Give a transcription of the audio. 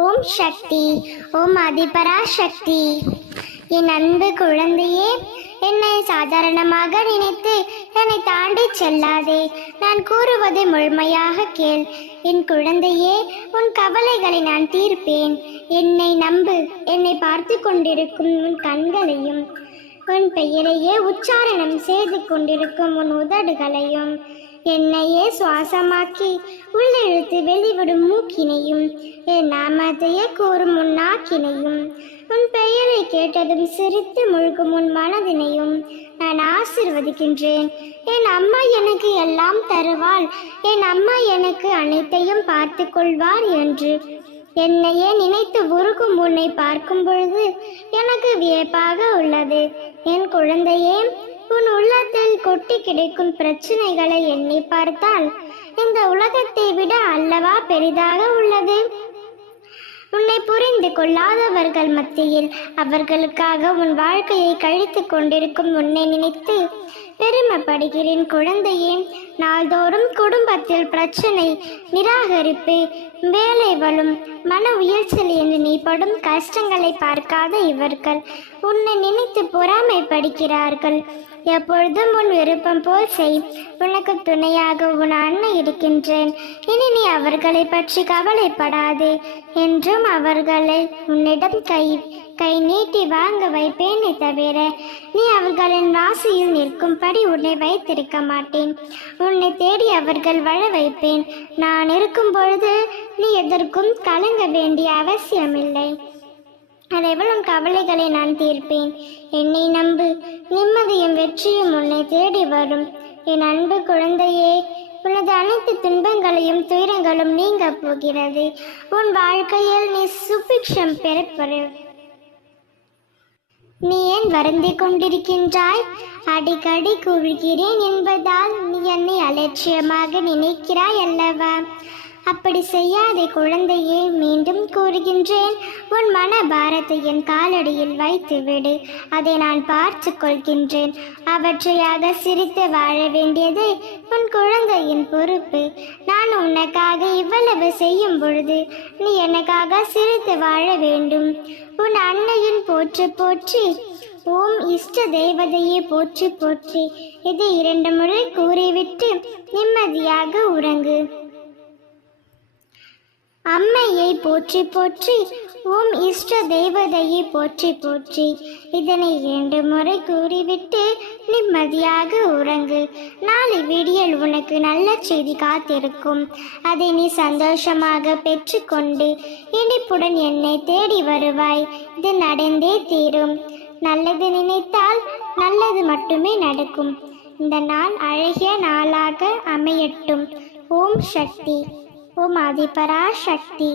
ஓம் சக்தி ஓம் அதிபரா சக்தி என் அன்பு குழந்தையே என்னை சாதாரணமாக நினைத்து என்னை தாண்டி செல்லாதே. நான் கூறுவதை முழுமையாக கேள். என் குழந்தையே உன் கவலைகளை நான் தீர்ப்பேன். என்னை நம்பு என்னை பார்த்து கொண்டிருக்கும் உன் கண்களையும் உன் பெயரையே உச்சாரணம் செய்து கொண்டிருக்கும் உன் உதடுகளையும். என்னையே சுவாசமாக்கி உள்ளிழுத்து வெளிவிடும் மூக்கினையும் என் நாமத்தையே கூறும் உன் நாக்கினையும் உன் பெயரை கேட்டதும் சிரித்து முழுக்கும் உன் மனதினையும் நான் ஆசிர்வதிக்கின்றேன். என் அம்மா எனக்கு எல்லாம் தருவாள். என் அம்மா எனக்கு அனைத்தையும் பார்த்து கொள்வார் என்று என்னையே நினைத்து உருகும் உன்னை பார்க்கும் பொழுது எனக்கு வியப்பாக உள்ளது. என் குழந்தையே உன் உள்ளத்தில் கொட்டி கிடைக்கும் பிரச்சனைகளை எண்ணி பார்த்தால் இந்த உலகத்தை விட அல்லவா பெரிதாக உள்ளது? உன்னை புரிந்து கொள்ளாதவர்கள் மத்தியில் அவர்களுக்காக உன் வாழ்க்கையை கழித்து கொண்டிருக்கும் உன்னை நினைத்து பெருமைப்படுகிறேன் குழந்தையே. நாள்தோறும் குடும்பத்தில் பிரச்சனை நிராகரிப்பு வேலை வலும் மன உயர்ச்சல் என்று நீ படும் கஷ்டங்களை பார்க்காத இவர்கள் உன்னை நினைத்து பொறாமைப்படுகிறார்கள். எப்பொழுதும் உன் விருப்பம் போல் செய். உனக்கு துணையாக உன் அண்ணன் இருக்கின்றேன். இனி நீ அவர்களை பற்றி கவலைப்படாதே. என்றும் அவர்களை உன்னிடம் கை கை நீட்டி வாங்க வைப்பேனே தவிர நீ அவர்களின் ராசியில் நிற்கும்படி உன்னை வைத்திருக்க மாட்டேன். உன்னை தேடி அவர்கள் வழ வைப்பேன். நான் இருக்கும் பொழுது நீ எதற்கும் கலங்க வேண்டிய அவசியமில்லை. அதேபோல் கவலைகளை நான் தீர்ப்பேன். என்னை நம்பு. நிம்மதியும் வெற்றியும் உன்னை தேடி வரும். என் அன்பு குழந்தையே அனைத்து துன்பங்களையும் துயரங்களும் நீங்க போகிறது. உன் வாழ்க்கையில் நீ சுபிக்ஷம் பெறப்பெறு. நீ ஏன் வருந்தி கொண்டிருக்கின்றாய்? அடிக்கடி கூறுகிறேன் என்பதால் நீ என்னை அலட்சியமாக நினைக்கிறாய் அல்லவா? அப்படி செய்யாதே குழந்தையே மீண்டும் கூறுகின்றேன். உன் மனபாரத்தை என் காலடியில் வைத்து விடு. அதை நான் பார்த்து கொள்கின்றேன். அவற்றையாக சிரித்து வாழ வேண்டியது உன் குழந்தையின் பொறுப்பு. நான் உனக்காக இவ்வளவு செய்யும் பொழுது நீ எனக்காக சிரித்து வாழ வேண்டும். உன் அன்னையின் போற்று போற்றி. ஓம் இஷ்ட தேவதையே போற்றி போற்றி. இது இரண்டு முறை கூறிவிட்டு நிம்மதியாக உறங்கு. அம்மையை போற்றி போற்றி ஓம் இஷ்ட தெய்வதையை போற்றி போற்றி. இதனை இரண்டு முறை கூறிவிட்டு நிம்மதியாக உறங்கு. நாளை விடியல் உனக்கு நல்ல செய்தி காத்திருக்கும். அதை நீ சந்தோஷமாக பெற்றுக்கொண்டு இனிப்புடன் என்னை தேடி வருவாய். இது நடந்தே தீரும். நல்லது நினைத்தால் நல்லது மட்டுமே நடக்கும். இந்த நாள் அழகிய நாளாக அமையட்டும். ஓம் சக்தி. ஓம் ஆதிபரா சக்தி